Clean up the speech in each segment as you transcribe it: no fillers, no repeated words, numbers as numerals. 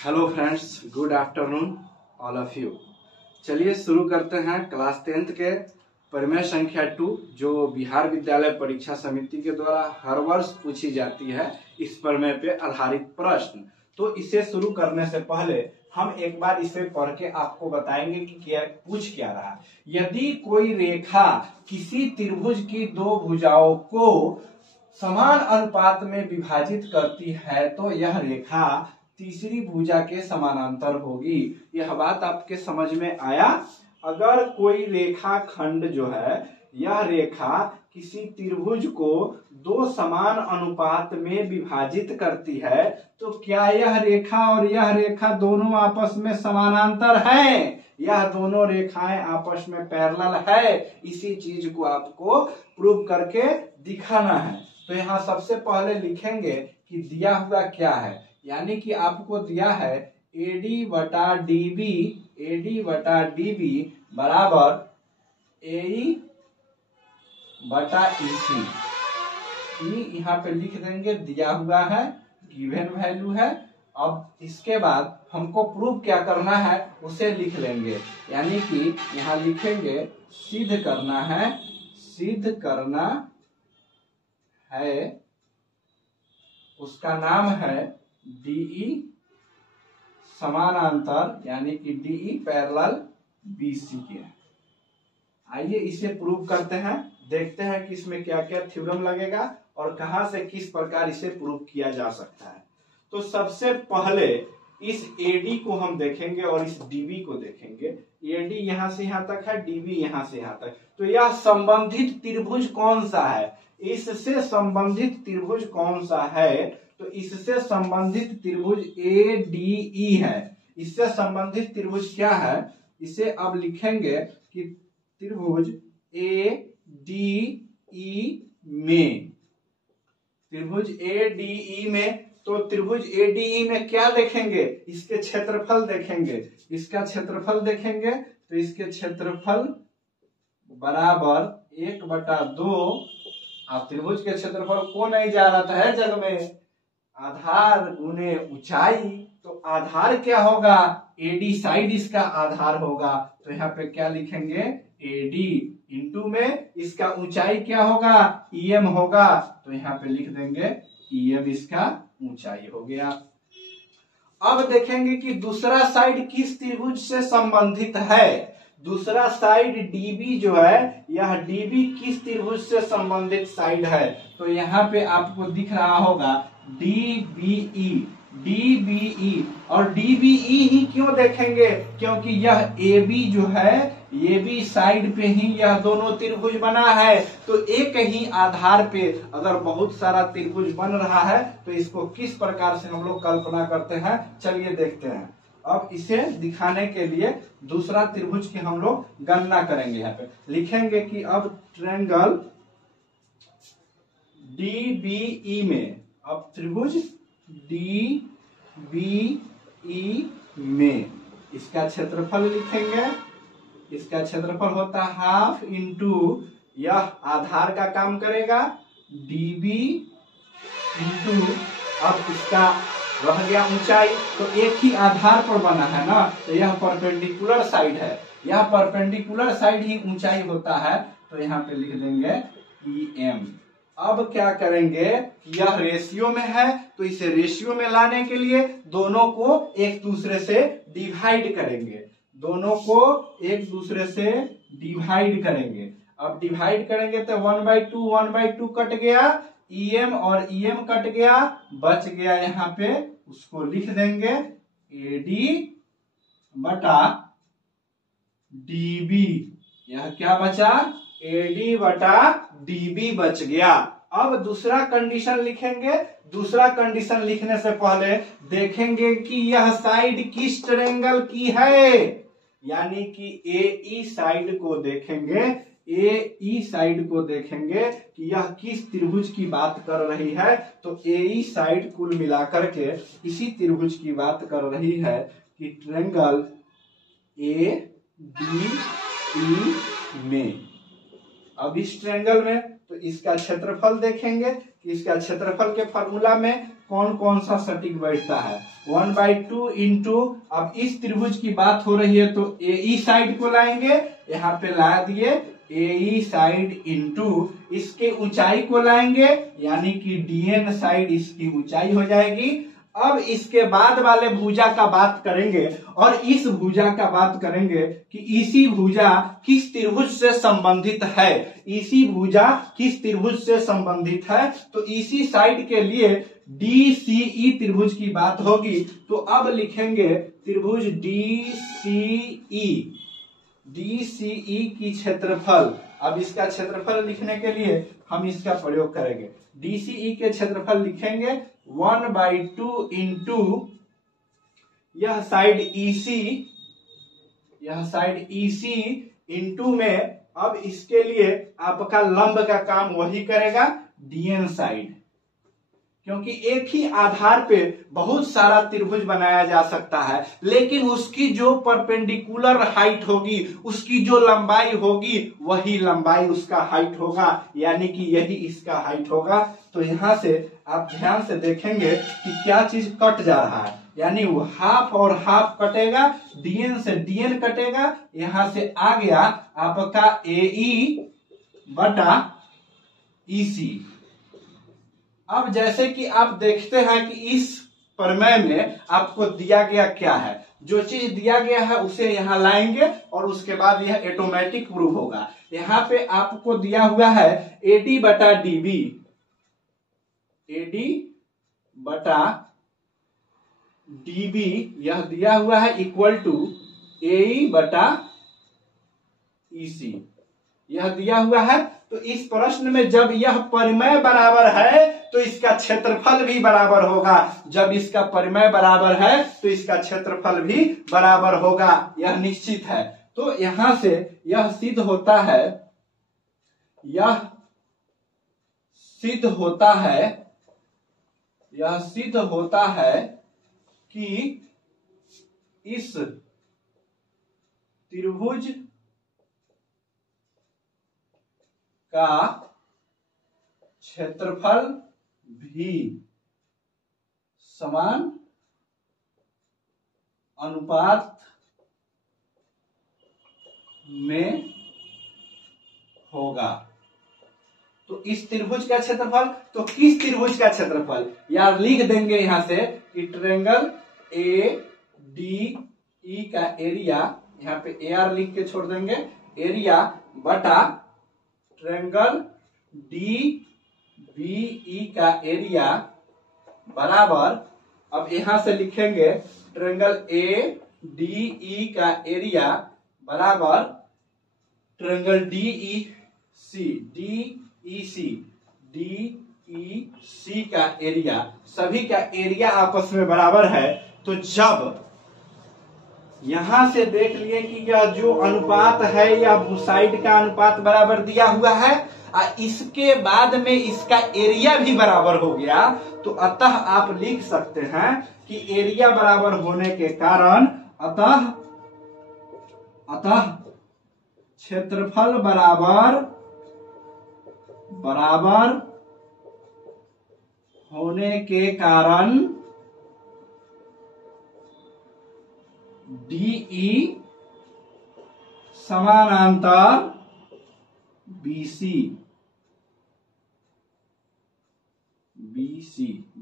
Hello friends, good afternoon all of you. चलिए शुरू करते हैं क्लास 10th के प्रमेय संख्या 2 जो बिहार विद्यालय परीक्षा समिति के द्वारा हर वर्ष पूछी जाती है। इस प्रमेय पे आधारित प्रश्न। तो इसे शुरू करने से पहले हम एक बार इसे पढ़ के आपको बताएंगे कि क्या पूछ क्या रहा। यदि कोई रेखा किसी त्रिभुज की दो भुजाओं को समान अनुपात में विभाजित करती है तो यह रेखा तीसरी भुजा के समानांतर होगी। यह बात आपके समझ में आया? अगर कोई रेखा खंड जो है, यह रेखा किसी त्रिभुज को दो समान अनुपात में विभाजित करती है तो क्या यह रेखा और यह रेखा दोनों आपस में समानांतर है? यह दोनों रेखाएं आपस में पैरेलल है। इसी चीज को आपको प्रूव करके दिखाना है। तो यहाँ सबसे पहले लिखेंगे कि दिया हुआ क्या है, यानी कि आपको दिया है AD बटा DB बराबर AE बटा EC। यहाँ पे लिख देंगे, दिया हुआ है, गिवन वैल्यू है। अब इसके बाद हमको प्रूव क्या करना है उसे लिख लेंगे, यानी कि यहाँ लिखेंगे सिद्ध करना है, उसका नाम है DE समानांतर, यानी कि DE पैरेलल BC के। आइए इसे प्रूव करते हैं, देखते हैं कि इसमें क्या क्या थ्योरम लगेगा और कहां से किस प्रकार इसे प्रूव किया जा सकता है। तो सबसे पहले इस AD को हम देखेंगे और इस DB को देखेंगे। AD यहां से यहां तक है, DB यहां से यहां तक। तो यह संबंधित त्रिभुज कौन सा है? इससे संबंधित त्रिभुज कौन सा है? तो इससे संबंधित त्रिभुज ADE है। इससे संबंधित त्रिभुज क्या है? इसे अब लिखेंगे कि त्रिभुज ADE में, तो त्रिभुज ADE में क्या देखेंगे? इसके क्षेत्रफल देखेंगे। इसका क्षेत्रफल देखेंगे तो इसके क्षेत्रफल बराबर 1/2। आप त्रिभुज के क्षेत्रफल को नहीं जा रहा है जग में, आधार गुने ऊंचाई। तो आधार क्या होगा? AD साइड इसका आधार होगा। तो यहाँ पे क्या लिखेंगे? AD इंटू में इसका ऊंचाई क्या होगा? EM होगा। तो यहाँ पे लिख देंगे EM इसका ऊंचाई हो गया। अब देखेंगे कि दूसरा साइड किस त्रिभुज से संबंधित है। दूसरा साइड DB जो है, यह DB किस त्रिभुज से संबंधित साइड है? तो यहाँ पे आपको दिख रहा होगा DBE और DBE ही क्यों देखेंगे? क्योंकि यह AB जो है, AB साइड पे ही यह दोनों त्रिभुज बना है। तो एक ही आधार पे अगर बहुत सारा त्रिभुज बन रहा है तो इसको किस प्रकार से हम लोग कल्पना करते हैं, चलिए देखते हैं। अब इसे दिखाने के लिए दूसरा त्रिभुज की हम लोग गणना करेंगे। यहाँ पे लिखेंगे कि अब ट्रायंगल DBE में, अब त्रिभुज DBE में इसका क्षेत्रफल लिखेंगे। इसका क्षेत्रफल होता है हाफ इंटू, यह आधार का काम करेगा DB इंटू, अब इसका रह गया ऊंचाई। तो एक ही आधार पर बना है ना, तो यह परपेंडिकुलर साइड है। यह परपेंडिकुलर साइड ही ऊंचाई होता है। तो यहाँ पे लिख देंगे EM। अब क्या करेंगे, यह रेशियो में है तो इसे रेशियो में लाने के लिए दोनों को एक दूसरे से डिवाइड करेंगे। दोनों को एक दूसरे से डिवाइड करेंगे। अब डिवाइड करेंगे तो 1/2 कट गया, EM और EM कट गया, बच गया यहाँ पे, उसको लिख देंगे AD बटा DB। यह क्या बचा? AD बटा DB बच गया। अब दूसरा कंडीशन लिखेंगे। दूसरा कंडीशन लिखने से पहले देखेंगे कि यह साइड किस ट्रायंगल की है, यानी कि AE साइड को देखेंगे। AE साइड को देखेंगे कि यह किस त्रिभुज की बात कर रही है। तो AE साइड कुल मिलाकर के इसी त्रिभुज की बात कर रही है कि ट्रायंगल ADE में। अब इस ट्रायंगल में तो इसका क्षेत्रफल देखेंगे कि इसका क्षेत्रफल के फॉर्मूला में कौन कौन सा सटीक बैठता है। 1/2 इंटू, अब इस त्रिभुज की बात हो रही है तो AE साइड को लाएंगे, यहाँ पे ला दिए AE साइड इंटू इसके ऊंचाई को लाएंगे, यानी कि DN साइड इसकी ऊंचाई हो जाएगी। अब इसके बाद वाले भुजा का बात करेंगे और इस भुजा का बात करेंगे कि इसी भुजा किस त्रिभुज से संबंधित है। इसी भुजा किस त्रिभुज से संबंधित है, तो इसी साइड के लिए DCE त्रिभुज की बात होगी। तो अब लिखेंगे त्रिभुज DCE की क्षेत्रफल। अब इसका क्षेत्रफल लिखने के लिए हम इसका प्रयोग करेंगे। DCE के क्षेत्रफल लिखेंगे 1/2 इंटू यह साइड EC इंटू में, अब इसके लिए आपका लंब का काम वही करेगा DN साइड, क्योंकि एक ही आधार पे बहुत सारा त्रिभुज बनाया जा सकता है, लेकिन उसकी जो परपेंडिकुलर हाइट होगी, उसकी जो लंबाई होगी, वही लंबाई उसका हाइट होगा, यानी कि यही इसका हाइट होगा। तो यहां से आप ध्यान से देखेंगे कि क्या चीज कट जा रहा है, यानी वो हाफ और हाफ कटेगा, DN से DN कटेगा, यहां से आ गया आपका AE बटा EC। अब जैसे कि आप देखते हैं कि इस प्रमेय में आपको दिया गया क्या है, जो चीज दिया गया है उसे यहाँ लाएंगे और उसके बाद यह ऑटोमेटिक प्रूव होगा। यहाँ पे आपको दिया हुआ है AD बटा DB, AD बटा DB यह दिया हुआ है इक्वल टू AE बटा EC, यह दिया हुआ है। तो इस प्रश्न में जब यह परिमेय बराबर है तो इसका क्षेत्रफल भी बराबर होगा, जब इसका परिमेय बराबर है तो इसका क्षेत्रफल भी बराबर होगा, यह निश्चित है। तो यहां से यह सिद्ध होता है कि इस त्रिभुज का क्षेत्रफल भी समान अनुपात में होगा। तो इस त्रिभुज का क्षेत्रफल, तो किस त्रिभुज का क्षेत्रफल, यार लिख देंगे यहां से कि ट्रायंगल ADE का एरिया, यहाँ पे AR लिख के छोड़ देंगे, एरिया बटा ट्रायंगल DBE का एरिया बराबर, अब यहां से लिखेंगे ट्रायंगल ADE का एरिया बराबर ट्रायंगल DEC का एरिया, सभी का एरिया आपस में बराबर है। तो जब यहां से देख लिए कि यह जो अनुपात है या साइड का अनुपात बराबर दिया हुआ है, इसके बाद में इसका एरिया भी बराबर हो गया, तो अतः आप लिख सकते हैं कि एरिया बराबर होने के कारण अतः क्षेत्रफल बराबर होने के कारण DE समानांतर BC,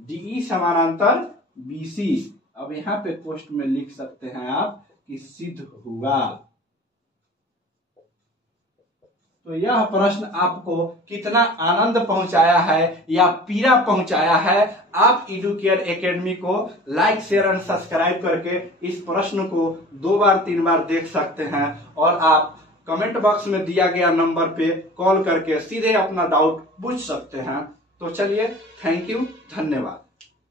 DE समानांतर BC। अब यहां पे पोस्ट में लिख सकते हैं आप कि सिद्ध हुआ। तो यह प्रश्न आपको कितना आनंद पहुंचाया है या पीड़ा पहुंचाया है, आप एडुकेयर एकेडमी को लाइक शेयर एंड सब्सक्राइब करके इस प्रश्न को 2 बार 3 बार देख सकते हैं, और आप कमेंट बॉक्स में दिया गया नंबर पे कॉल करके सीधे अपना डाउट पूछ सकते हैं। तो चलिए, थैंक यू, धन्यवाद।